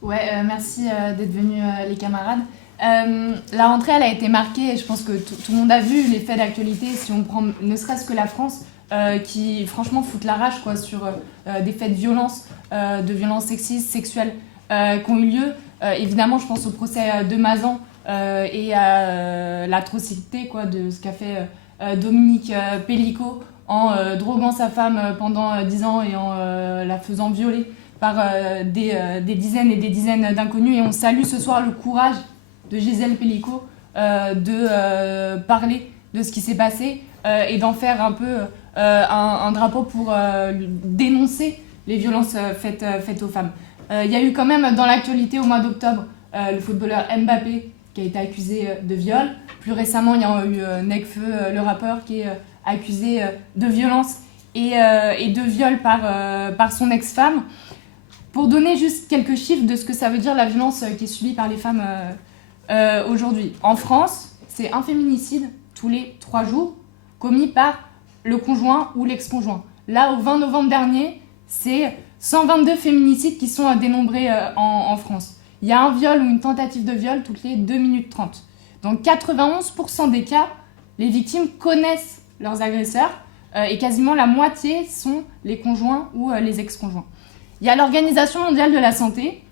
Ouais, merci d'être venus les camarades. La rentrée, elle a été marquée, et je pense que tout le monde a vu les faits d'actualité, si on prend ne serait-ce que la France, qui franchement foutent la rage quoi, sur des faits de violences sexistes, sexuelles qui ont eu lieu. Évidemment, je pense au procès de Mazan et à l'atrocité quoi, de ce qu'a fait Dominique Pellico en droguant sa femme pendant 10 ans et en la faisant violer par des dizaines et des dizaines d'inconnus. Et on salue ce soir le courage de Gisèle Pellico de parler de ce qui s'est passé et d'en faire un peu un drapeau pour dénoncer les violences faites aux femmes. Il y a eu quand même dans l'actualité au mois d'octobre le footballeur Mbappé qui a été accusé de viol. Plus récemment, il y a eu Nekfeu, le rappeur, qui est accusé de violence et de viol par son ex-femme. Pour donner juste quelques chiffres de ce que ça veut dire la violence qui est subie par les femmes aujourd'hui. En France, c'est un féminicide tous les 3 jours commis par le conjoint ou l'ex-conjoint. Là, au 20 novembre dernier, c'est 122 féminicides qui sont dénombrés en France. Il y a un viol ou une tentative de viol toutes les 2 minutes 30. Dans 91% des cas, les victimes connaissent leurs agresseurs et quasiment la moitié sont les conjoints ou les ex-conjoints. Il y a l'Organisation mondiale de la santé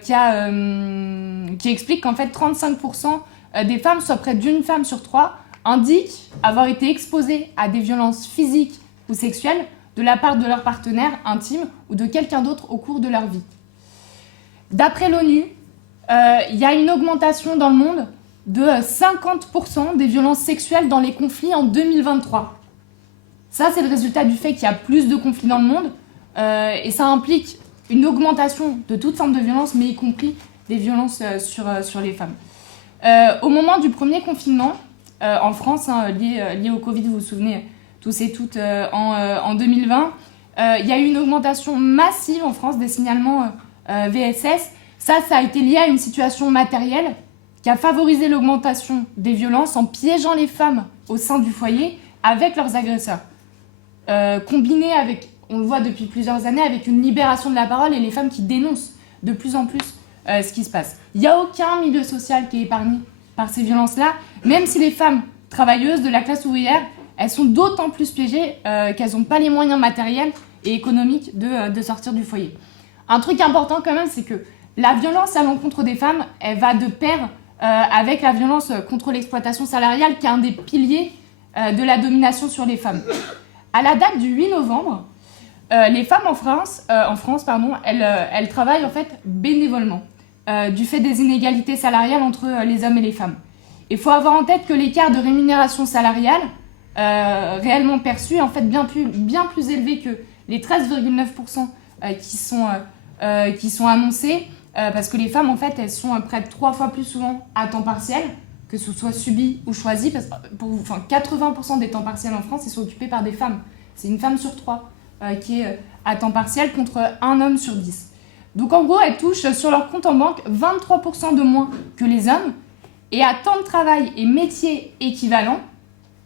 qui explique qu'en fait 35% des femmes, soit près d'une femme sur 3, indiquent avoir été exposées à des violences physiques ou sexuelles de la part de leur partenaire intime ou de quelqu'un d'autre au cours de leur vie. D'après l'ONU, il y a une augmentation dans le monde de 50% des violences sexuelles dans les conflits en 2023. Ça, c'est le résultat du fait qu'il y a plus de conflits dans le monde et ça implique une augmentation de toute forme de violence, mais y compris des violences sur les femmes. Au moment du premier confinement, en France, lié au Covid, vous vous souvenez tous et toutes, en 2020, il y a eu une augmentation massive en France des signalements VSS. Ça a été lié à une situation matérielle qui a favorisé l'augmentation des violences en piégeant les femmes au sein du foyer avec leurs agresseurs. Combiné avec, on le voit depuis plusieurs années, avec une libération de la parole et les femmes qui dénoncent de plus en plus ce qui se passe. Il n'y a aucun milieu social qui est épargné par ces violences-là, même si les femmes travailleuses de la classe ouvrière, elles sont d'autant plus piégées qu'elles n'ont pas les moyens matériels et économiques de sortir du foyer. Un truc important quand même, c'est que la violence à l'encontre des femmes, elle va de pair avec la violence contre l'exploitation salariale, qui est un des piliers de la domination sur les femmes. À la date du 8 novembre, les femmes en France, elles travaillent en fait bénévolement du fait des inégalités salariales entre les hommes et les femmes. Il faut avoir en tête que l'écart de rémunération salariale réellement perçu est en fait bien plus élevé que les 13,9% qui sont annoncés, parce que les femmes en fait elles sont près de 3 fois plus souvent à temps partiel, que ce soit subi ou choisi, parce que 80% des temps partiels en France ils sont occupés par des femmes. C'est une femme sur 3 qui est à temps partiel contre un homme sur 10. Donc en gros, elles touchent sur leur compte en banque 23% de moins que les hommes, et à temps de travail et métier équivalent,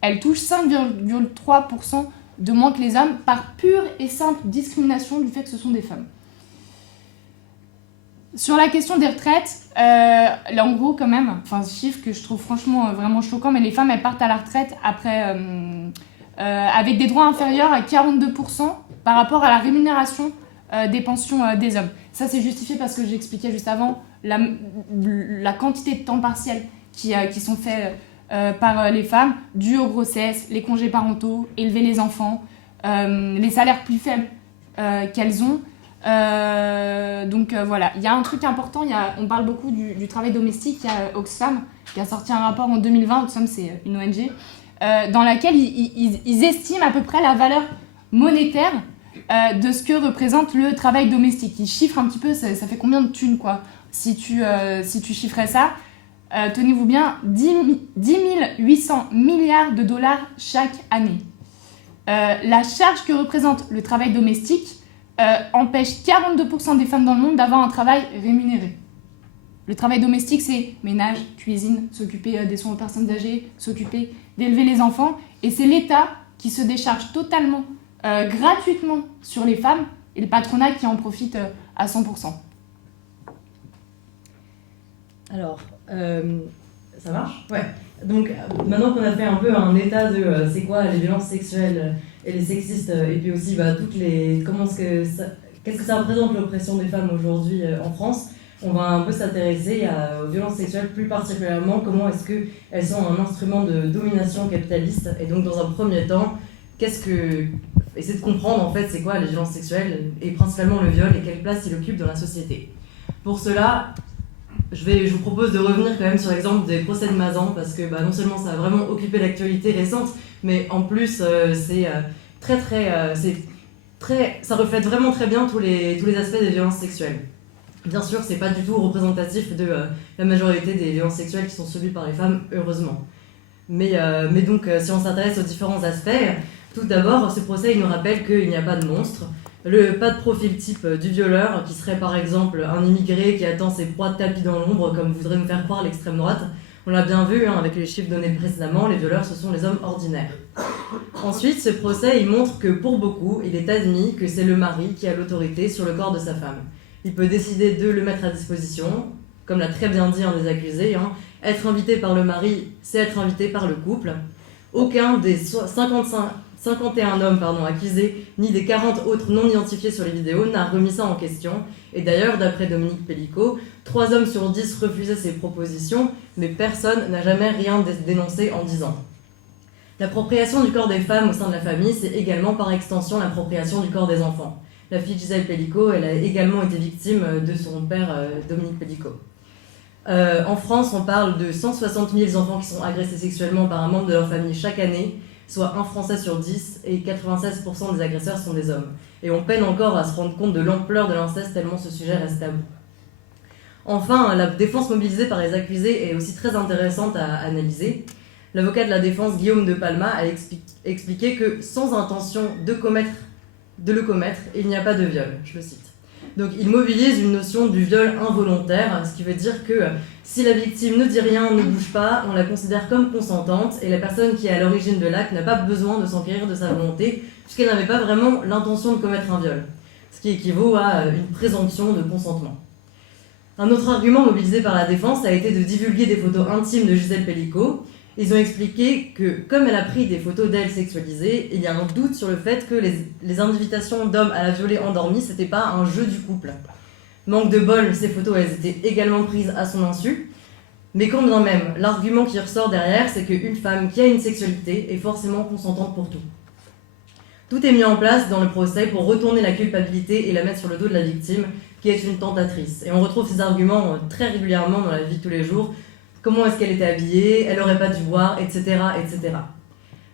elles touchent 5,3% de moins que les hommes par pure et simple discrimination du fait que ce sont des femmes. Sur la question des retraites, là en gros quand même, chiffre que je trouve franchement vraiment choquant, mais les femmes elles partent à la retraite après avec des droits inférieurs à 42% par rapport à la rémunération des pensions des hommes. Ça c'est justifié parce que j'expliquais juste avant la quantité de temps partiel qui sont faits par les femmes, dû aux grossesses, les congés parentaux, élever les enfants, les salaires plus faibles qu'elles ont. Donc voilà, il y a un truc important, on parle beaucoup du travail domestique. Il y a Oxfam qui a sorti un rapport en 2020, Oxfam c'est une ONG, dans laquelle ils estiment à peu près la valeur monétaire de ce que représente le travail domestique. Ils chiffrent un petit peu, ça fait combien de thunes quoi, si tu chiffrais ça. Tenez-vous bien, 10 800 milliards de dollars chaque année. La charge que représente le travail domestique empêche 42% des femmes dans le monde d'avoir un travail rémunéré. Le travail domestique, c'est ménage, cuisine, s'occuper des soins aux personnes âgées, s'occuper d'élever les enfants. Et c'est l'État qui se décharge totalement, gratuitement sur les femmes, et le patronat qui en profite à 100%. Alors, ça marche? Ouais. Donc, maintenant qu'on a fait un peu un état de c'est quoi les violences sexuelles et les sexistes, et puis aussi qu'est-ce que ça représente l'oppression des femmes aujourd'hui en France, on va un peu s'intéresser aux violences sexuelles, plus particulièrement comment est-ce qu'elles sont un instrument de domination capitaliste. Et donc, dans un premier temps, essayer de comprendre en fait c'est quoi les violences sexuelles et principalement le viol et quelle place il occupe dans la société. Pour cela, je vous propose de revenir quand même sur l'exemple des procès de Mazan parce que non seulement ça a vraiment occupé l'actualité récente, mais en plus ça reflète vraiment très bien tous les aspects des violences sexuelles. Bien sûr, c'est pas du tout représentatif de la majorité des violences sexuelles qui sont subies par les femmes, heureusement. Mais donc, si on s'intéresse aux différents aspects, tout d'abord, ce procès il nous rappelle qu'il n'y a pas de monstre. Pas de profil type du violeur, qui serait par exemple un immigré qui attend ses proies tapis dans l'ombre, comme voudrait nous faire croire l'extrême droite. On l'a bien vu avec les chiffres donnés précédemment, les violeurs ce sont les hommes ordinaires. Ensuite, ce procès il montre que pour beaucoup, il est admis que c'est le mari qui a l'autorité sur le corps de sa femme. Il peut décider de le mettre à disposition, comme l'a très bien dit un des accusés. Être invité par le mari, c'est être invité par le couple. Aucun des 51 hommes accusés, ni des 40 autres non identifiés sur les vidéos, n'a remis ça en question. Et d'ailleurs, d'après Dominique Pellicot, 3 hommes sur 10 refusaient ces propositions, mais personne n'a jamais rien dénoncé en 10 ans. L'appropriation du corps des femmes au sein de la famille, c'est également par extension l'appropriation du corps des enfants. La fille Gisèle Pellicot, elle a également été victime de son père Dominique Pellicot. En France, on parle de 160 000 enfants qui sont agressés sexuellement par un membre de leur famille chaque année, soit un Français sur 10, et 96% des agresseurs sont des hommes. Et on peine encore à se rendre compte de l'ampleur de l'inceste tellement ce sujet reste tabou. Enfin, la défense mobilisée par les accusés est aussi très intéressante à analyser. L'avocat de la défense, Guillaume de Palma, a expliqué que sans intention de le commettre, il n'y a pas de viol, je le cite. Donc il mobilise une notion du viol involontaire, ce qui veut dire que si la victime ne dit rien, ne bouge pas, on la considère comme consentante et la personne qui est à l'origine de l'acte n'a pas besoin de s'enquérir de sa volonté puisqu'elle n'avait pas vraiment l'intention de commettre un viol, ce qui équivaut à une présomption de consentement. Un autre argument mobilisé par la défense a été de divulguer des photos intimes de Gisèle Pellicot. Ils ont expliqué que, comme elle a pris des photos d'elle sexualisées, il y a un doute sur le fait que les invitations d'hommes à la violer endormie, c'était pas un jeu du couple. Manque de bol, ces photos, elles étaient également prises à son insu. Mais quand bien même, l'argument qui ressort derrière, c'est qu'une femme qui a une sexualité est forcément consentante pour tout. Tout est mis en place dans le procès pour retourner la culpabilité et la mettre sur le dos de la victime, qui est une tentatrice. Et on retrouve ces arguments très régulièrement dans la vie de tous les jours. Comment est-ce qu'elle était habillée, elle n'aurait pas dû boire, etc., etc.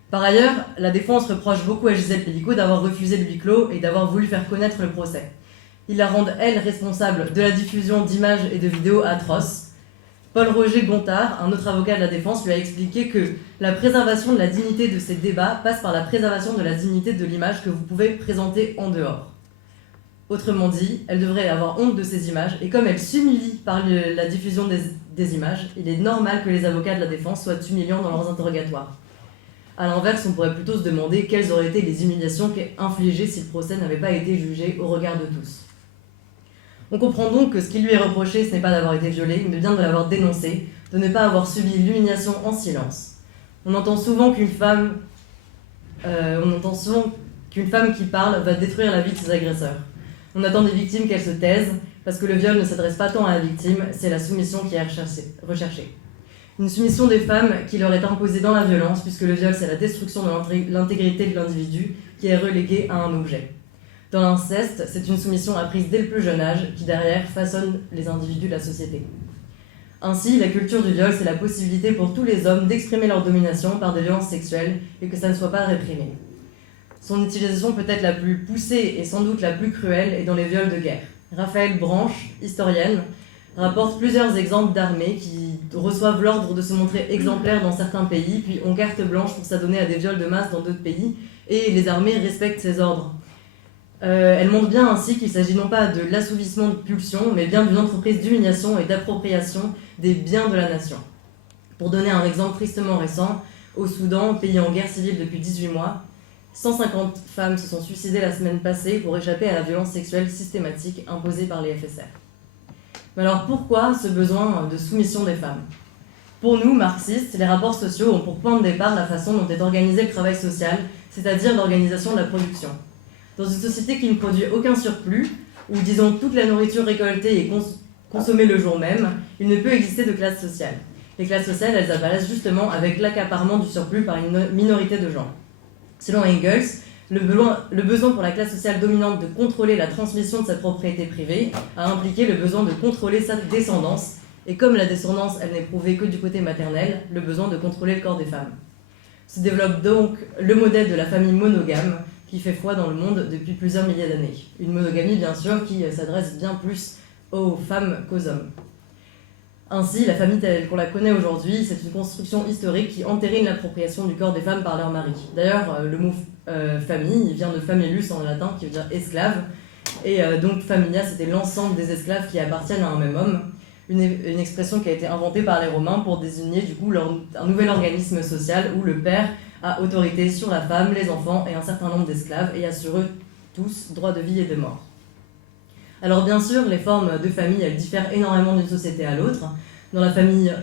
Par ailleurs, la défense reproche beaucoup à Gisèle Pellicot d'avoir refusé le huis clos et d'avoir voulu faire connaître le procès. Ils la rendent, elle, responsable de la diffusion d'images et de vidéos atroces. Paul-Roger Gontard, un autre avocat de la défense, lui a expliqué que la préservation de la dignité de ces débats passe par la préservation de la dignité de l'image que vous pouvez présenter en dehors. Autrement dit, elle devrait avoir honte de ces images, et comme elle s'humilie par la diffusion des images, il est normal que les avocats de la défense soient humiliants dans leurs interrogatoires. A l'inverse, on pourrait plutôt se demander quelles auraient été les humiliations infligées si le procès n'avait pas été jugé au regard de tous. On comprend donc que ce qui lui est reproché, ce n'est pas d'avoir été violée, mais bien de l'avoir dénoncée, de ne pas avoir subi l'humiliation en silence. On entend souvent qu'une femme qui parle va détruire la vie de ses agresseurs. On attend des victimes qu'elles se taisent, parce que le viol ne s'adresse pas tant à la victime, c'est la soumission qui est recherchée. Une soumission des femmes qui leur est imposée dans la violence, puisque le viol c'est la destruction de l'intégrité de l'individu qui est reléguée à un objet. Dans l'inceste, c'est une soumission apprise dès le plus jeune âge, qui derrière façonne les individus de la société. Ainsi, la culture du viol, c'est la possibilité pour tous les hommes d'exprimer leur domination par des violences sexuelles et que ça ne soit pas réprimé. Son utilisation peut être la plus poussée et sans doute la plus cruelle est dans les viols de guerre. Raphaël Branche, historienne, rapporte plusieurs exemples d'armées qui reçoivent l'ordre de se montrer exemplaires dans certains pays, puis ont carte blanche pour s'adonner à des viols de masse dans d'autres pays, et les armées respectent ces ordres. Elle montre bien ainsi qu'il s'agit non pas de l'assouvissement de pulsions, mais bien d'une entreprise d'humiliation et d'appropriation des biens de la nation. Pour donner un exemple tristement récent, au Soudan, pays en guerre civile depuis 18 mois, 150 femmes se sont suicidées la semaine passée pour échapper à la violence sexuelle systématique imposée par les FSR. Mais alors pourquoi ce besoin de soumission des femmes? Pour nous, marxistes, les rapports sociaux ont pour point de départ la façon dont est organisé le travail social, c'est-à-dire l'organisation de la production. Dans une société qui ne produit aucun surplus, où disons toute la nourriture récoltée est consommée le jour même, il ne peut exister de classe sociale. Les classes sociales, elles apparaissent justement avec l'accaparement du surplus par une minorité de gens. Selon Engels, le besoin pour la classe sociale dominante de contrôler la transmission de sa propriété privée a impliqué le besoin de contrôler sa descendance, et comme la descendance, elle n'est prouvée que du côté maternel, le besoin de contrôler le corps des femmes. Se développe donc le modèle de la famille monogame qui fait foi dans le monde depuis plusieurs milliers d'années. Une monogamie, bien sûr, qui s'adresse bien plus aux femmes qu'aux hommes. Ainsi, la famille telle qu'on la connaît aujourd'hui, c'est une construction historique qui entérine l'appropriation du corps des femmes par leur mari. D'ailleurs, le mot famille vient de familus en latin, qui veut dire esclave, et donc familia, c'était l'ensemble des esclaves qui appartiennent à un même homme. Une expression qui a été inventée par les Romains pour désigner du coup un nouvel organisme social où le père a autorité sur la femme, les enfants et un certain nombre d'esclaves et assure eux tous droit de vie et de mort. Alors bien sûr, les formes de famille, elles diffèrent énormément d'une société à l'autre. Dans la famille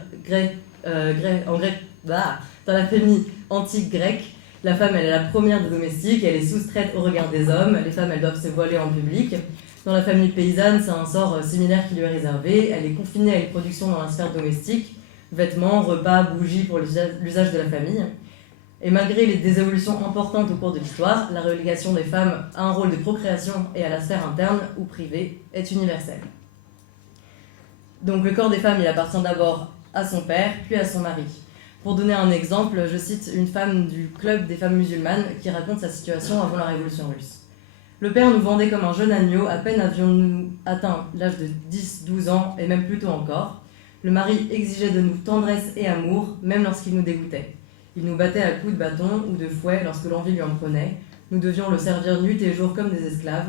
dans la famille antique grecque, la femme elle est la première des domestiques, elle est soustraite au regard des hommes, les femmes elles doivent se voiler en public. Dans la famille paysanne, c'est un sort similaire qui lui est réservé, elle est confinée à une production dans la sphère domestique, vêtements, repas, bougies pour l'usage de la famille. Et malgré des évolutions importantes au cours de l'histoire, la relégation des femmes à un rôle de procréation et à la sphère interne ou privée est universelle. Donc le corps des femmes, il appartient d'abord à son père, puis à son mari. Pour donner un exemple, je cite une femme du club des femmes musulmanes qui raconte sa situation avant la révolution russe. Le père nous vendait comme un jeune agneau, à peine avions-nous atteint l'âge de 10-12 ans, et même plus tôt encore. Le mari exigeait de nous tendresse et amour, même lorsqu'il nous dégoûtait. Il nous battait à coups de bâton ou de fouet lorsque l'envie lui en prenait. Nous devions le servir nuit et jour comme des esclaves.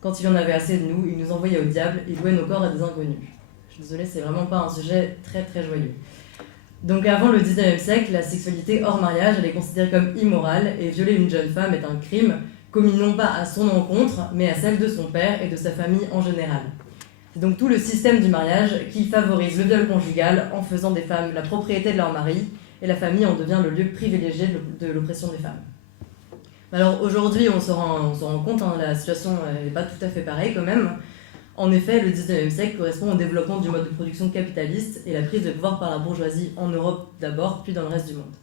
Quand il en avait assez de nous, il nous envoyait au diable et louait nos corps à des inconnus. Je suis désolée, c'est vraiment pas un sujet très très joyeux. Donc avant le 19e siècle, la sexualité hors mariage, elle est considérée comme immorale et violer une jeune femme est un crime commis non pas à son encontre, mais à celle de son père et de sa famille en général. C'est donc tout le système du mariage qui favorise le viol conjugal en faisant des femmes la propriété de leur mari, et la famille en devient le lieu privilégié de l'oppression des femmes. Alors aujourd'hui, on se rend compte, la situation n'est pas tout à fait pareille quand même. En effet, le 19e siècle correspond au développement du mode de production capitaliste et la prise de pouvoir par la bourgeoisie en Europe d'abord, puis dans le reste du monde.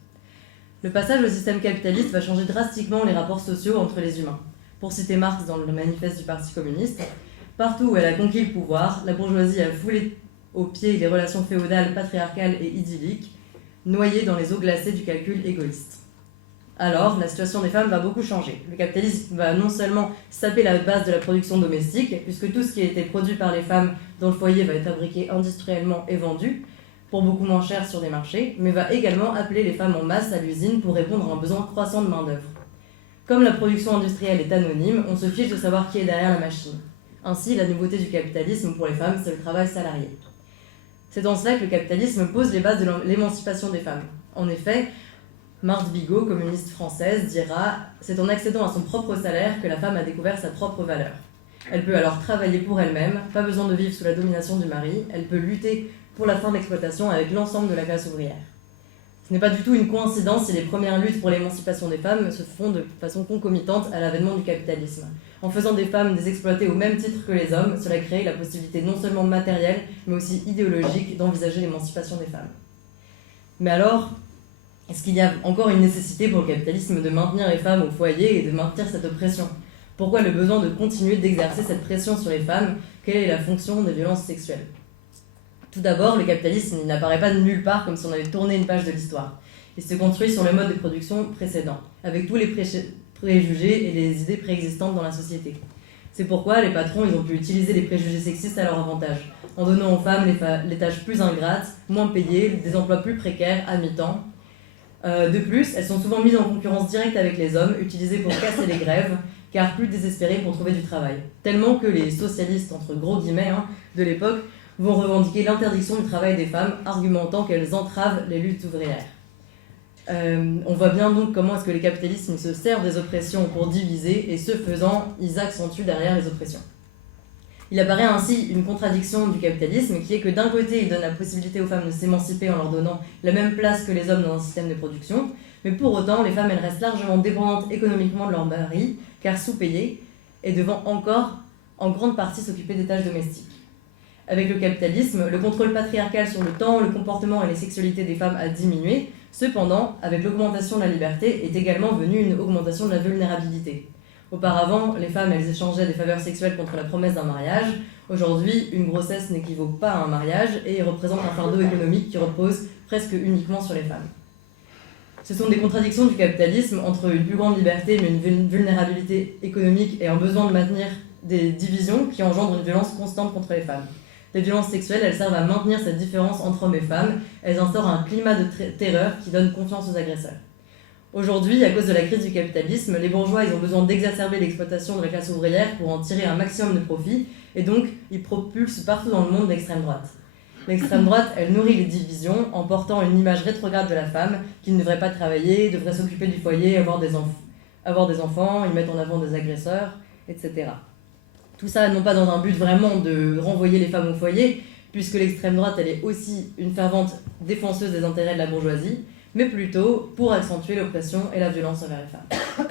Le passage au système capitaliste va changer drastiquement les rapports sociaux entre les humains. Pour citer Marx dans le manifeste du Parti communiste, partout où elle a conquis le pouvoir, la bourgeoisie a foulé aux pieds les relations féodales, patriarcales et idylliques, noyées dans les eaux glacées du calcul égoïste. Alors, la situation des femmes va beaucoup changer. Le capitalisme va non seulement saper la base de la production domestique, puisque tout ce qui a été produit par les femmes dans le foyer va être fabriqué industriellement et vendu, pour beaucoup moins cher sur des marchés, mais va également appeler les femmes en masse à l'usine pour répondre à un besoin croissant de main-d'œuvre. Comme la production industrielle est anonyme, on se fiche de savoir qui est derrière la machine. Ainsi, la nouveauté du capitalisme pour les femmes, c'est le travail salarié. C'est dans cela que le capitalisme pose les bases de l'émancipation des femmes. En effet, Marthe Bigot, communiste française, dira « C'est en accédant à son propre salaire que la femme a découvert sa propre valeur. Elle peut alors travailler pour elle-même, pas besoin de vivre sous la domination du mari, elle peut lutter pour la fin de l'exploitation avec l'ensemble de la classe ouvrière. » Ce n'est pas du tout une coïncidence si les premières luttes pour l'émancipation des femmes se font de façon concomitante à l'avènement du capitalisme. En faisant des femmes des exploitées au même titre que les hommes, cela crée la possibilité non seulement matérielle, mais aussi idéologique d'envisager l'émancipation des femmes. Mais alors, est-ce qu'il y a encore une nécessité pour le capitalisme de maintenir les femmes au foyer et de maintenir cette oppression ? Pourquoi le besoin de continuer d'exercer cette pression sur les femmes ? Quelle est la fonction des violences sexuelles ? Tout d'abord, le capitalisme n'apparaît pas de nulle part comme si on avait tourné une page de l'histoire. Il se construit sur le mode de production précédent, avec tous les préjugés et les idées préexistantes dans la société. C'est pourquoi les patrons ils ont pu utiliser les préjugés sexistes à leur avantage, en donnant aux femmes les tâches plus ingrates, moins payées, des emplois plus précaires, à mi-temps. De plus, elles sont souvent mises en concurrence directe avec les hommes, utilisées pour casser les grèves, car plus désespérées pour trouver du travail. Tellement que les socialistes, entre gros guillemets, de l'époque, vont revendiquer l'interdiction du travail des femmes, argumentant qu'elles entravent les luttes ouvrières. On voit bien donc comment est-ce que les capitalismes se servent des oppressions pour diviser, et ce faisant, ils accentuent derrière les oppressions. Il apparaît ainsi une contradiction du capitalisme qui est que d'un côté, il donne la possibilité aux femmes de s'émanciper en leur donnant la même place que les hommes dans un système de production, mais pour autant, les femmes elles restent largement dépendantes économiquement de leur mari, car sous-payées, et devant encore en grande partie s'occuper des tâches domestiques. Avec le capitalisme, le contrôle patriarcal sur le temps, le comportement et les sexualités des femmes a diminué. Cependant, avec l'augmentation de la liberté est également venue une augmentation de la vulnérabilité. Auparavant, les femmes elles échangeaient des faveurs sexuelles contre la promesse d'un mariage. Aujourd'hui, une grossesse n'équivaut pas à un mariage et représente un fardeau économique qui repose presque uniquement sur les femmes. Ce sont des contradictions du capitalisme entre une plus grande liberté mais une vulnérabilité économique et un besoin de maintenir des divisions qui engendrent une violence constante contre les femmes. Les violences sexuelles, elles servent à maintenir cette différence entre hommes et femmes. Elles instaurent un climat de terreur qui donne confiance aux agresseurs. Aujourd'hui, à cause de la crise du capitalisme, les bourgeois ils ont besoin d'exacerber l'exploitation de la classe ouvrière pour en tirer un maximum de profit, et donc ils propulsent partout dans le monde l'extrême droite. L'extrême droite, elle nourrit les divisions en portant une image rétrograde de la femme qui ne devrait pas travailler, devrait s'occuper du foyer, avoir des enfants, ils mettent en avant des agresseurs, etc. Tout ça non pas dans un but vraiment de renvoyer les femmes au foyer, puisque l'extrême droite elle est aussi une fervente défenseuse des intérêts de la bourgeoisie, mais plutôt pour accentuer l'oppression et la violence envers les femmes.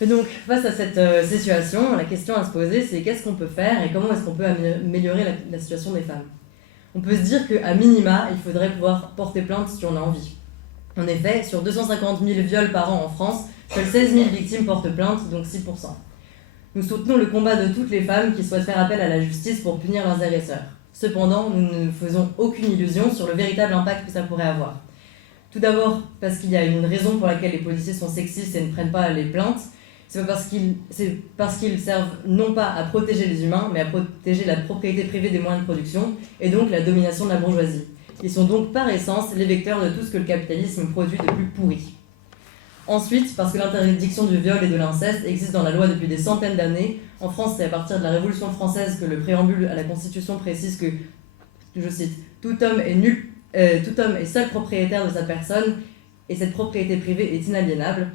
Et donc, face à cette situation, la question à se poser, c'est qu'est-ce qu'on peut faire et comment est-ce qu'on peut améliorer la situation des femmes. On peut se dire qu'à minima, il faudrait pouvoir porter plainte si on a envie. En effet, sur 250 000 viols par an en France, seules 16 000 victimes portent plainte, donc 6%. Nous soutenons le combat de toutes les femmes qui souhaitent faire appel à la justice pour punir leurs agresseurs. Cependant, nous ne faisons aucune illusion sur le véritable impact que ça pourrait avoir. Tout d'abord, parce qu'il y a une raison pour laquelle les policiers sont sexistes et ne prennent pas les plaintes. C'est parce qu'ils servent non pas à protéger les humains, mais à protéger la propriété privée des moyens de production, et donc la domination de la bourgeoisie. Ils sont donc par essence les vecteurs de tout ce que le capitalisme produit de plus pourri. Ensuite, parce que l'interdiction du viol et de l'inceste existe dans la loi depuis des centaines d'années. En France, c'est à partir de la Révolution française que le préambule à la Constitution précise que, je cite, tout homme est seul propriétaire de sa personne et cette propriété privée est inaliénable.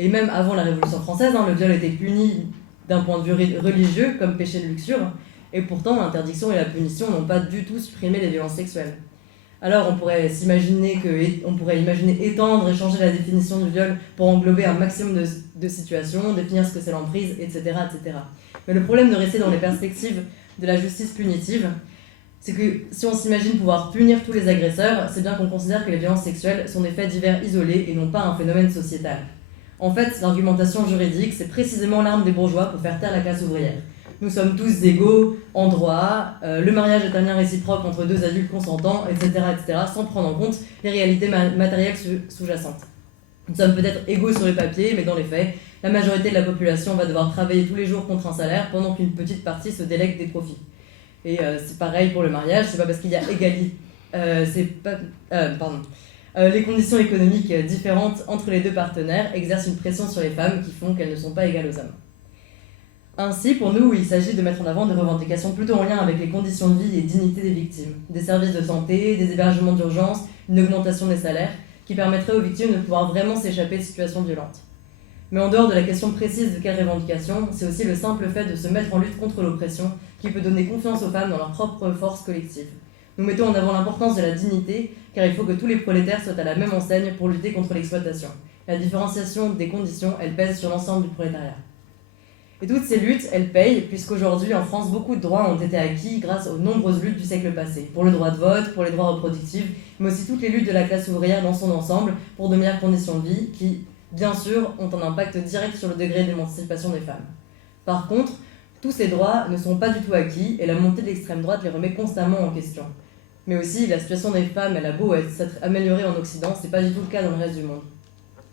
Et même avant la Révolution française, le viol était puni d'un point de vue religieux comme péché de luxure, et pourtant l'interdiction et la punition n'ont pas du tout supprimé les violences sexuelles. Alors on pourrait imaginer étendre et changer la définition du viol pour englober un maximum de situations, définir ce que c'est l'emprise, etc., etc. Mais le problème de rester dans les perspectives de la justice punitive, c'est que si on s'imagine pouvoir punir tous les agresseurs, c'est bien qu'on considère que les violences sexuelles sont des faits divers isolés et non pas un phénomène sociétal. En fait, l'argumentation juridique, c'est précisément l'arme des bourgeois pour faire taire la classe ouvrière. Nous sommes tous égaux en droit, le mariage est un lien réciproque entre deux adultes consentants, etc., etc., sans prendre en compte les réalités matérielles sous-jacentes. Nous sommes peut-être égaux sur les papiers, mais dans les faits, la majorité de la population va devoir travailler tous les jours contre un salaire, pendant qu'une petite partie se délègue des profits. Et c'est pareil pour le mariage, c'est pas parce qu'il y a égalité... les conditions économiques différentes entre les deux partenaires exercent une pression sur les femmes qui font qu'elles ne sont pas égales aux hommes. Ainsi, pour nous, il s'agit de mettre en avant des revendications plutôt en lien avec les conditions de vie et dignité des victimes, des services de santé, des hébergements d'urgence, une augmentation des salaires, qui permettrait aux victimes de pouvoir vraiment s'échapper de situations violentes. Mais en dehors de la question précise de quelles revendications, c'est aussi le simple fait de se mettre en lutte contre l'oppression qui peut donner confiance aux femmes dans leur propre force collective. Nous mettons en avant l'importance de la dignité, car il faut que tous les prolétaires soient à la même enseigne pour lutter contre l'exploitation. La différenciation des conditions, elle pèse sur l'ensemble du prolétariat. Et toutes ces luttes, elles payent, puisqu'aujourd'hui, en France, beaucoup de droits ont été acquis grâce aux nombreuses luttes du siècle passé. Pour le droit de vote, pour les droits reproductifs, mais aussi toutes les luttes de la classe ouvrière dans son ensemble pour de meilleures conditions de vie, qui, bien sûr, ont un impact direct sur le degré d'émancipation des femmes. Par contre, tous ces droits ne sont pas du tout acquis, et la montée de l'extrême droite les remet constamment en question. Mais aussi, la situation des femmes, elle a beau s'être améliorée en Occident, c'est pas du tout le cas dans le reste du monde.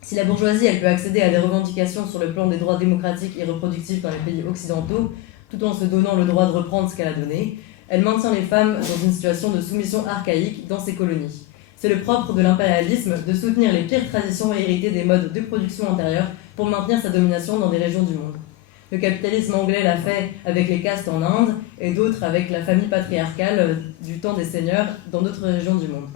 Si la bourgeoisie, elle peut accéder à des revendications sur le plan des droits démocratiques et reproductifs dans les pays occidentaux, tout en se donnant le droit de reprendre ce qu'elle a donné, elle maintient les femmes dans une situation de soumission archaïque dans ses colonies. C'est le propre de l'impérialisme de soutenir les pires traditions héritées des modes de production antérieurs pour maintenir sa domination dans des régions du monde. Le capitalisme anglais l'a fait avec les castes en Inde et d'autres avec la famille patriarcale du temps des seigneurs dans d'autres régions du monde.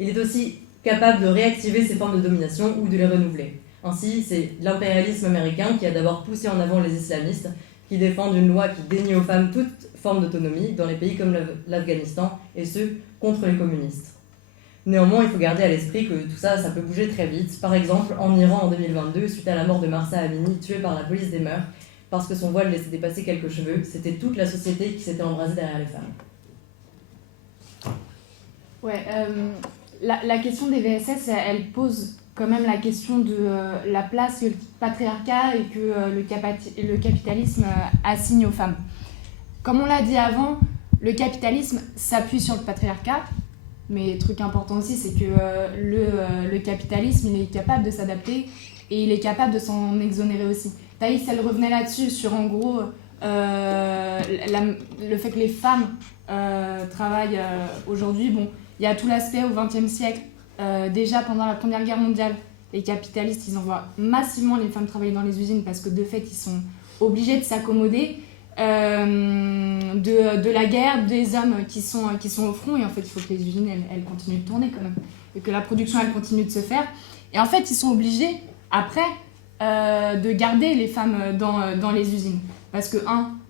Il est aussi capable de réactiver ces formes de domination ou de les renouveler. Ainsi, c'est l'impérialisme américain qui a d'abord poussé en avant les islamistes, qui défendent une loi qui dénie aux femmes toute forme d'autonomie dans les pays comme l'Afghanistan, et ce, contre les communistes. Néanmoins, il faut garder à l'esprit que tout ça, ça peut bouger très vite. Par exemple, en Iran en 2022, suite à la mort de Mahsa Amini, tuée par la police des mœurs, parce que son voile laissait dépasser quelques cheveux, c'était toute la société qui s'était embrasée derrière les femmes. Ouais, la question des VSS, elle pose quand même la question de la place que le patriarcat et que le capitalisme assigne aux femmes. Comme on l'a dit avant, le capitalisme s'appuie sur le patriarcat, mais truc important aussi, c'est que le capitalisme, il est capable de s'adapter et il est capable de s'en exonérer aussi. Thaïs, elle revenait là-dessus, sur en gros le fait que les femmes travaillent aujourd'hui. Bon, il y a tout l'aspect au XXe siècle. Déjà pendant la Première Guerre mondiale, les capitalistes, ils envoient massivement les femmes travailler dans les usines parce que de fait, ils sont obligés de s'accommoder de la guerre, des hommes qui sont au front. Et en fait, il faut que les usines, elles continuent de tourner quand même. Et que la production, elle continue de se faire. Et en fait, ils sont obligés, après, de garder les femmes dans les usines. Parce que,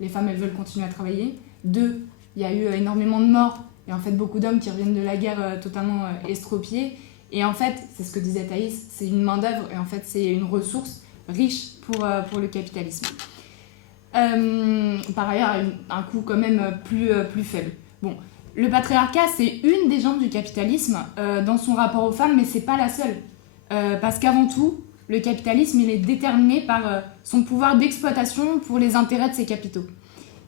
les femmes, elles veulent continuer à travailler. 2, il y a eu énormément de morts. Et en fait, beaucoup d'hommes qui reviennent de la guerre totalement estropiés. Et en fait, c'est ce que disait Thaïs, c'est une main-d'œuvre et en fait, c'est une ressource riche pour le capitalisme. Par ailleurs, un coût quand même plus faible. Bon, le patriarcat, c'est une des jambes du capitalisme dans son rapport aux femmes, mais c'est pas la seule. Parce qu'avant tout, le capitalisme, il est déterminé par son pouvoir d'exploitation pour les intérêts de ses capitaux.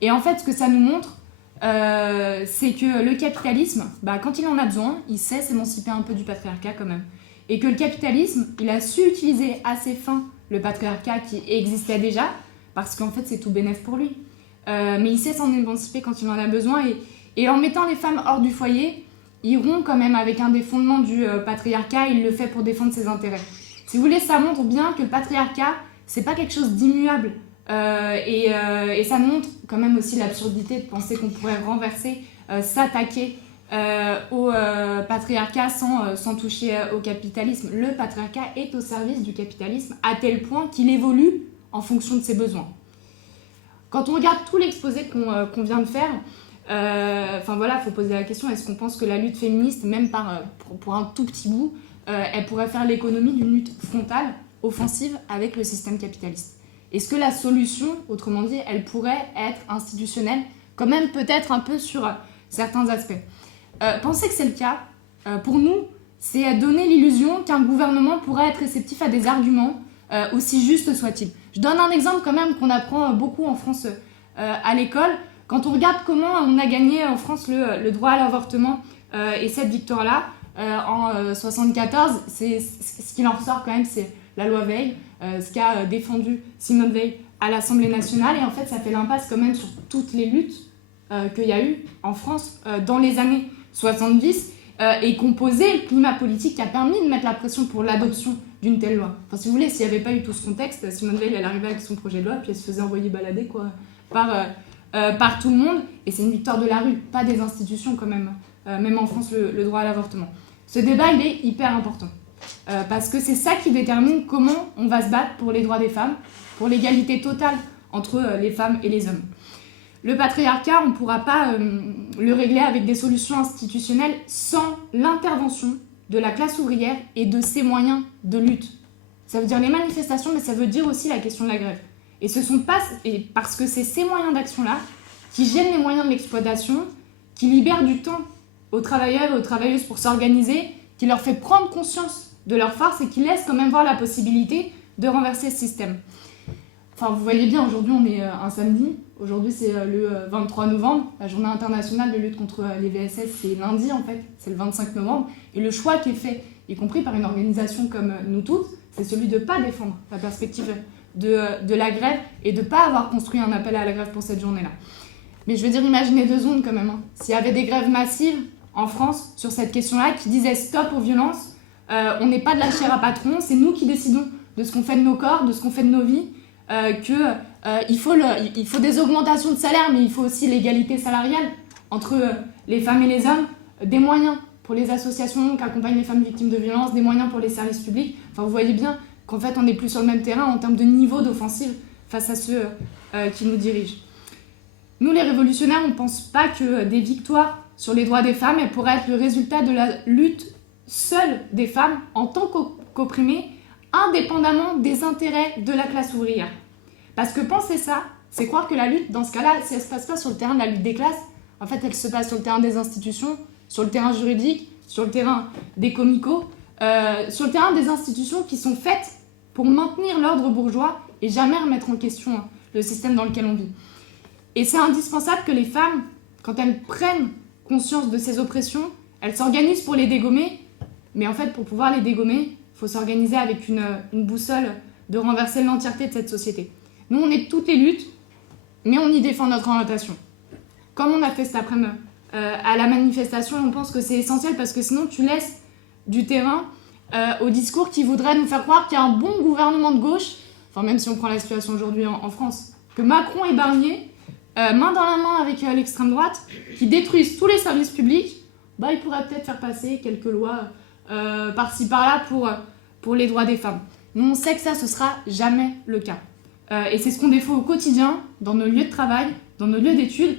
Et en fait, ce que ça nous montre, c'est que le capitalisme, quand il en a besoin, il sait s'émanciper un peu du patriarcat quand même. Et que le capitalisme, il a su utiliser à ses fins le patriarcat qui existait déjà, parce qu'en fait c'est tout bénef pour lui. Mais il sait s'en émanciper quand il en a besoin, et en mettant les femmes hors du foyer, il rompt quand même avec un des fondements du patriarcat, il le fait pour défendre ses intérêts. Si vous voulez, ça montre bien que le patriarcat, c'est pas quelque chose d'immuable. Et ça montre quand même aussi l'absurdité de penser qu'on pourrait renverser, s'attaquer au patriarcat sans toucher au capitalisme. Le patriarcat est au service du capitalisme à tel point qu'il évolue en fonction de ses besoins. Quand on regarde tout l'exposé qu'on vient de faire, faut poser la question, est-ce qu'on pense que la lutte féministe, même pour un tout petit bout, elle pourrait faire l'économie d'une lutte frontale, offensive avec le système capitaliste ? Est-ce que la solution, autrement dit, elle pourrait être institutionnelle, quand même peut-être un peu sur certains aspects ? Pensez que c'est le cas, pour nous, c'est donner l'illusion qu'un gouvernement pourrait être réceptif à des arguments, aussi justes soient-ils. Je donne un exemple quand même qu'on apprend beaucoup en France à l'école. Quand on regarde comment on a gagné en France le droit à l'avortement et cette victoire-là, en 1974, ce qu'il en ressort quand même, c'est la loi Veil, ce qu'a défendu Simone Veil à l'Assemblée nationale. Et en fait, ça fait l'impasse quand même sur toutes les luttes qu'il y a eu en France dans les années 70 et composé le climat politique qui a permis de mettre la pression pour l'adoption d'une telle loi. Enfin, si vous voulez, s'il n'y avait pas eu tout ce contexte, Simone Veil, elle arrivait avec son projet de loi, puis elle se faisait envoyer balader par tout le monde. Et c'est une victoire de la rue, pas des institutions quand même, même en France, le droit à l'avortement. Ce débat, il est hyper important. Parce que c'est ça qui détermine comment on va se battre pour les droits des femmes, pour l'égalité totale entre les femmes et les hommes. Le patriarcat, on ne pourra pas le régler avec des solutions institutionnelles sans l'intervention de la classe ouvrière et de ses moyens de lutte. Ça veut dire les manifestations, mais ça veut dire aussi la question de la grève. Et parce que c'est ces moyens d'action-là qui gênent les moyens de l'exploitation, qui libèrent du temps aux travailleurs et aux travailleuses pour s'organiser, qui leur fait prendre conscience de leur force et qui laisse quand même voir la possibilité de renverser ce système. Enfin, vous voyez bien, aujourd'hui on est un samedi, aujourd'hui c'est le 23 novembre, la journée internationale de lutte contre les VSS, c'est lundi en fait, c'est le 25 novembre, et le choix qui est fait, y compris par une organisation comme nous toutes, c'est celui de ne pas défendre la perspective de la grève et de ne pas avoir construit un appel à la grève pour cette journée-là. Mais je veux dire, imaginez 2 secondes quand même, s'il y avait des grèves massives en France sur cette question-là qui disaient stop aux violences, on n'est pas de la chair à patron, c'est nous qui décidons de ce qu'on fait de nos corps, de ce qu'on fait de nos vies, il faut des augmentations de salaire, mais il faut aussi l'égalité salariale entre les femmes et les hommes, des moyens pour les associations qui accompagnent les femmes victimes de violences, des moyens pour les services publics. Enfin, vous voyez bien qu'en fait, on n'est plus sur le même terrain en termes de niveau d'offensive face à ce qui nous dirigent. Nous, les révolutionnaires, on ne pense pas que des victoires sur les droits des femmes elles pourraient être le résultat de la lutte seule des femmes en tant qu'opprimées, indépendamment des intérêts de la classe ouvrière. Parce que penser ça, c'est croire que la lutte, dans ce cas-là, si elle ne se passe pas sur le terrain de la lutte des classes, en fait, elle se passe sur le terrain des institutions, sur le terrain juridique, sur le terrain des comicos, sur le terrain des institutions qui sont faites pour maintenir l'ordre bourgeois et jamais remettre en question le système dans lequel on vit. Et c'est indispensable que les femmes, quand elles prennent conscience de ces oppressions, elles s'organisent pour les dégommer, mais en fait, pour pouvoir les dégommer, il faut s'organiser avec une boussole de renverser l'entièreté de cette société. Nous, on est toutes les luttes, mais on y défend notre orientation. Comme on a fait cet après-midi à la manifestation, on pense que c'est essentiel parce que sinon tu laisses du terrain au discours qui voudrait nous faire croire qu'il y a un bon gouvernement de gauche, enfin même si on prend la situation aujourd'hui en France, que Macron et Barnier, main dans la main avec l'extrême droite, qui détruisent tous les services publics, ils pourraient peut-être faire passer quelques lois par-ci par-là pour les droits des femmes. Nous on sait que ça, ce sera jamais le cas. Et c'est ce qu'on défend au quotidien, dans nos lieux de travail, dans nos lieux d'études.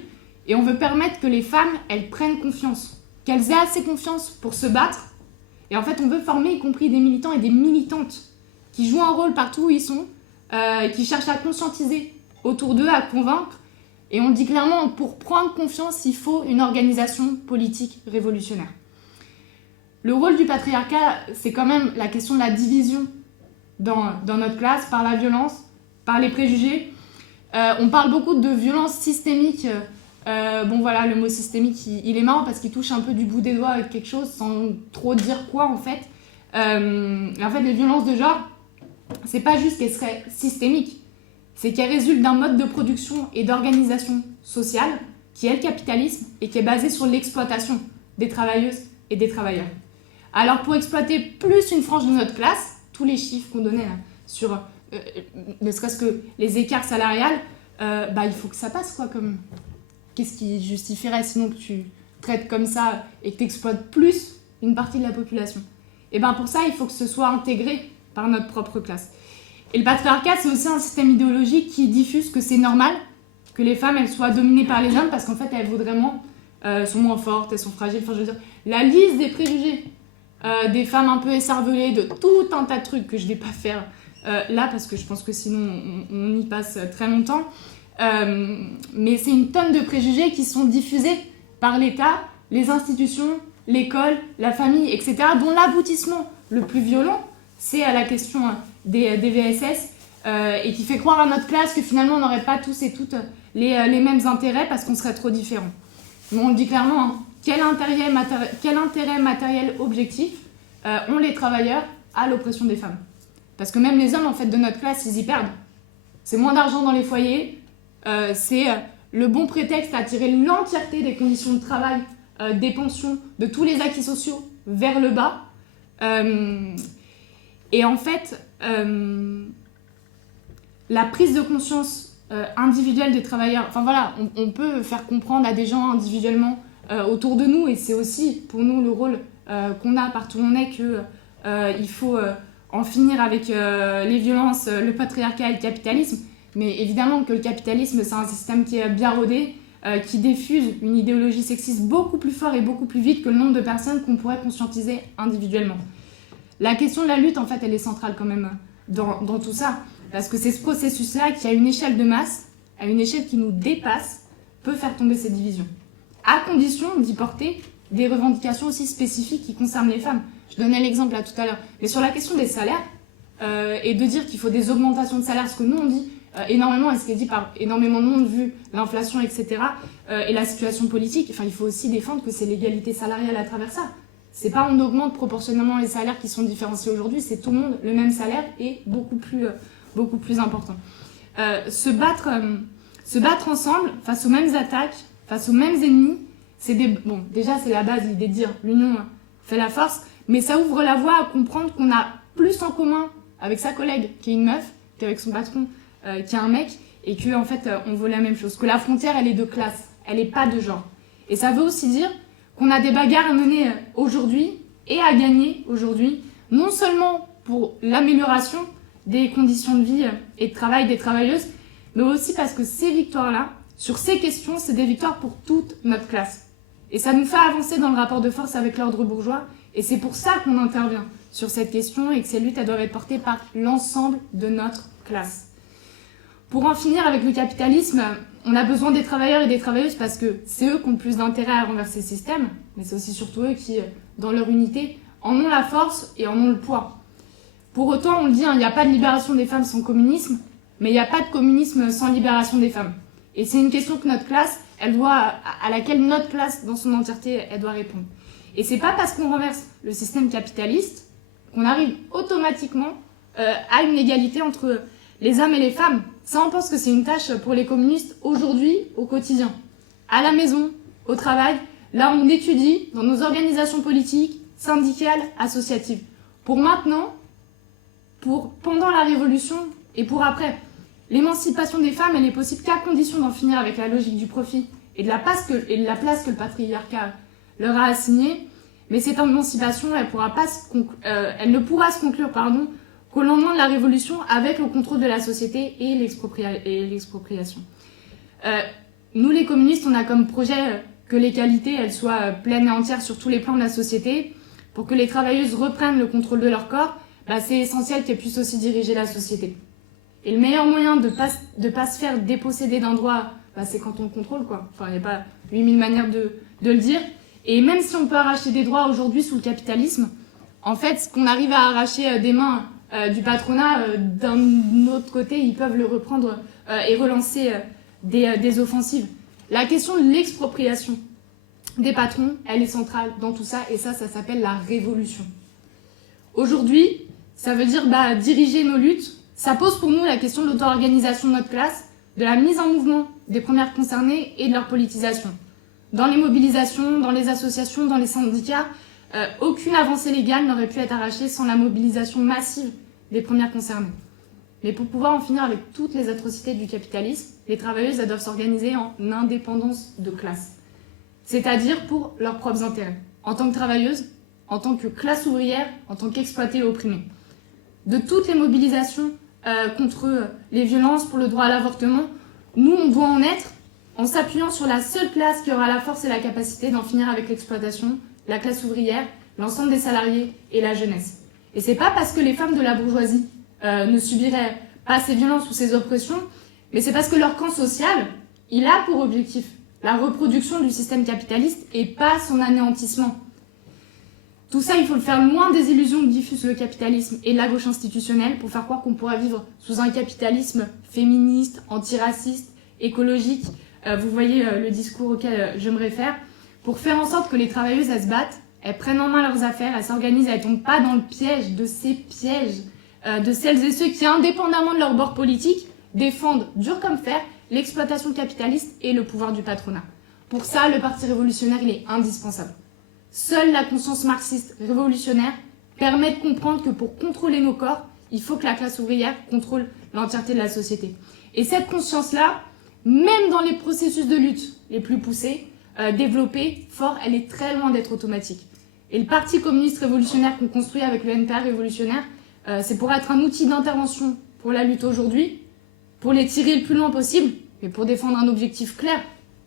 Et on veut permettre que les femmes, elles prennent confiance, qu'elles aient assez confiance pour se battre. Et en fait, on veut former y compris des militants et des militantes qui jouent un rôle partout où ils sont, qui cherchent à conscientiser autour d'eux, à convaincre. Et on dit clairement, pour prendre confiance, il faut une organisation politique révolutionnaire. Le rôle du patriarcat, c'est quand même la question de la division dans notre classe, par la violence, par les préjugés. On parle beaucoup de violence systémique. Le mot systémique, il est marrant parce qu'il touche un peu du bout des doigts avec quelque chose sans trop dire quoi en fait. En fait, les violences de genre, c'est pas juste qu'elles seraient systémiques, c'est qu'elles résultent d'un mode de production et d'organisation sociale qui est le capitalisme et qui est basé sur l'exploitation des travailleuses et des travailleurs. Alors pour exploiter plus une frange de notre classe, tous les chiffres qu'on donnait là, sur ne serait-ce que les écarts salariales, il faut que ça passe quoi comme... Qu'est-ce qui justifierait sinon que tu traites comme ça et que tu exploites plus une partie de la population? Et pour ça, il faut que ce soit intégré par notre propre classe. Et le patriarcat, c'est aussi un système idéologique qui diffuse que c'est normal que les femmes elles soient dominées par les hommes parce qu'en fait, elles voudraient moins, sont moins fortes, elles sont fragiles. Enfin, je veux dire, la liste des préjugés des femmes un peu écervelées, de tout un tas de trucs que je ne vais pas faire là parce que je pense que sinon on y passe très longtemps. Mais c'est une tonne de préjugés qui sont diffusés par l'État, les institutions, l'école, la famille, etc., dont l'aboutissement le plus violent, c'est à la question des VSS, et qui fait croire à notre classe que finalement on n'aurait pas tous et toutes les mêmes intérêts parce qu'on serait trop différents. Mais on le dit clairement, quel intérêt matériel objectif ont les travailleurs à l'oppression des femmes? Parce que même les hommes en fait, de notre classe, ils y perdent. C'est moins d'argent dans les foyers, c'est le bon prétexte à tirer l'entièreté des conditions de travail, des pensions, de tous les acquis sociaux vers le bas. Et en fait, la prise de conscience individuelle des travailleurs, enfin voilà, on peut faire comprendre à des gens individuellement autour de nous, et c'est aussi pour nous le rôle qu'on a partout où on est, qu'il faut en finir avec les violences, le patriarcat et le capitalisme. Mais évidemment que le capitalisme, c'est un système qui est bien rodé, qui diffuse une idéologie sexiste beaucoup plus fort et beaucoup plus vite que le nombre de personnes qu'on pourrait conscientiser individuellement. La question de la lutte, en fait, elle est centrale quand même dans tout ça. Parce que c'est ce processus-là qui, à une échelle de masse, à une échelle qui nous dépasse, peut faire tomber ces divisions. À condition d'y porter des revendications aussi spécifiques qui concernent les femmes. Je donnais l'exemple là tout à l'heure. Mais sur la question des salaires, et de dire qu'il faut des augmentations de salaires, ce que nous on dit énormément, et ce qui est dit par énormément de monde vu l'inflation, etc., et la situation politique, il faut aussi défendre que c'est l'égalité salariale à travers ça. C'est pas on augmente proportionnellement les salaires qui sont différenciés aujourd'hui, c'est tout le monde le même salaire et beaucoup plus important. Se battre ensemble face aux mêmes attaques, face aux mêmes ennemis, déjà c'est la base, l'idée de dire l'union fait la force, mais ça ouvre la voie à comprendre qu'on a plus en commun avec sa collègue qui est une meuf qu'avec son patron qui est un mec, et que en fait on veut la même chose, que la frontière elle est de classe, elle est pas de genre. Et ça veut aussi dire qu'on a des bagarres à mener aujourd'hui et à gagner aujourd'hui, non seulement pour l'amélioration des conditions de vie et de travail des travailleuses, mais aussi parce que ces victoires-là, sur ces questions, c'est des victoires pour toute notre classe. Et ça nous fait avancer dans le rapport de force avec l'ordre bourgeois, et c'est pour ça qu'on intervient sur cette question et que ces luttes elles doivent être portées par l'ensemble de notre classe. Pour en finir avec le capitalisme, on a besoin des travailleurs et des travailleuses parce que c'est eux qui ont le plus d'intérêt à renverser ce système, mais c'est aussi surtout eux qui, dans leur unité, en ont la force et en ont le poids. Pour autant, on le dit, il n'y a pas de libération des femmes sans communisme, mais il n'y a pas de communisme sans libération des femmes. Et c'est une question que notre classe, à laquelle notre classe, dans son entièreté, elle doit répondre. Et c'est pas parce qu'on renverse le système capitaliste qu'on arrive automatiquement à une égalité entre les hommes et les femmes. Ça, on pense que c'est une tâche pour les communistes aujourd'hui, au quotidien. À la maison, au travail, là on étudie dans nos organisations politiques, syndicales, associatives. Pour maintenant, pour pendant la Révolution et pour après. L'émancipation des femmes, elle est possible qu'à condition d'en finir avec la logique du profit et de la place que le patriarcat leur a assignée. Mais cette émancipation, elle ne pourra se conclure qu'au lendemain de la Révolution avec le contrôle de la société et l'expropriation. Nous, les communistes, on a comme projet que l'égalité elle soit pleine et entière sur tous les plans de la société. Pour que les travailleuses reprennent le contrôle de leur corps, c'est essentiel qu'elles puissent aussi diriger la société. Et le meilleur moyen de pas se faire déposséder d'un droit, c'est quand on le contrôle, quoi. Enfin, il n'y a pas 8000 manières de le dire. Et même si on peut arracher des droits aujourd'hui sous le capitalisme, en fait, ce qu'on arrive à arracher des mains du patronat, d'un autre côté, ils peuvent le reprendre et relancer des offensives. La question de l'expropriation des patrons, elle est centrale dans tout ça, et ça s'appelle la révolution. Aujourd'hui, ça veut dire diriger nos luttes. Ça pose pour nous la question de l'auto-organisation de notre classe, de la mise en mouvement des premières concernées et de leur politisation. Dans les mobilisations, dans les associations, dans les syndicats, aucune avancée légale n'aurait pu être arrachée sans la mobilisation massive des premières concernées. Mais pour pouvoir en finir avec toutes les atrocités du capitalisme, les travailleuses elles doivent s'organiser en indépendance de classe. C'est-à-dire pour leurs propres intérêts, en tant que travailleuses, en tant que classe ouvrière, en tant qu'exploitée et opprimée. De toutes les mobilisations contre les violences, pour le droit à l'avortement, nous, on doit en être en s'appuyant sur la seule classe qui aura la force et la capacité d'en finir avec l'exploitation, la classe ouvrière, l'ensemble des salariés et la jeunesse. Et c'est pas parce que les femmes de la bourgeoisie ne subiraient pas ces violences ou ces oppressions, mais c'est parce que leur camp social, il a pour objectif la reproduction du système capitaliste et pas son anéantissement. Tout ça, il faut le faire loin des illusions que diffuse le capitalisme et de la gauche institutionnelle pour faire croire qu'on pourra vivre sous un capitalisme féministe, antiraciste, écologique. Vous voyez le discours auquel je me réfère. Pour faire en sorte que les travailleuses, elles se battent, elles prennent en main leurs affaires, elles s'organisent, elles ne tombent pas dans le piège de ces pièges de celles et ceux qui, indépendamment de leur bord politique, défendent dur comme fer l'exploitation capitaliste et le pouvoir du patronat. Pour ça, le Parti révolutionnaire, il est indispensable. Seule la conscience marxiste révolutionnaire permet de comprendre que pour contrôler nos corps, il faut que la classe ouvrière contrôle l'entièreté de la société. Et cette conscience-là, même dans les processus de lutte les plus poussés, développés, forts, elle est très loin d'être automatique. Et le Parti communiste révolutionnaire qu'on construit avec le NPA révolutionnaire, c'est pour être un outil d'intervention pour la lutte aujourd'hui, pour les tirer le plus loin possible, mais pour défendre un objectif clair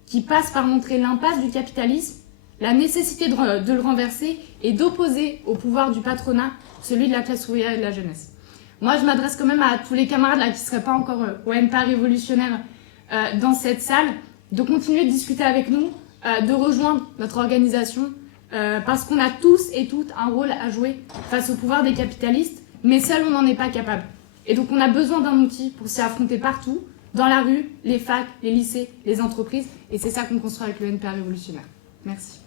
qui passe par montrer l'impasse du capitalisme, la nécessité de le renverser et d'opposer au pouvoir du patronat celui de la classe ouvrière et de la jeunesse. Moi, je m'adresse quand même à tous les camarades là, qui ne seraient pas encore au NPA révolutionnaire dans cette salle, de continuer de discuter avec nous, de rejoindre notre organisation, parce qu'on a tous et toutes un rôle à jouer face au pouvoir des capitalistes, mais seul on n'en est pas capable. Et donc on a besoin d'un outil pour s'y affronter partout, dans la rue, les facs, les lycées, les entreprises, et c'est ça qu'on construit avec le NPA révolutionnaire. Merci.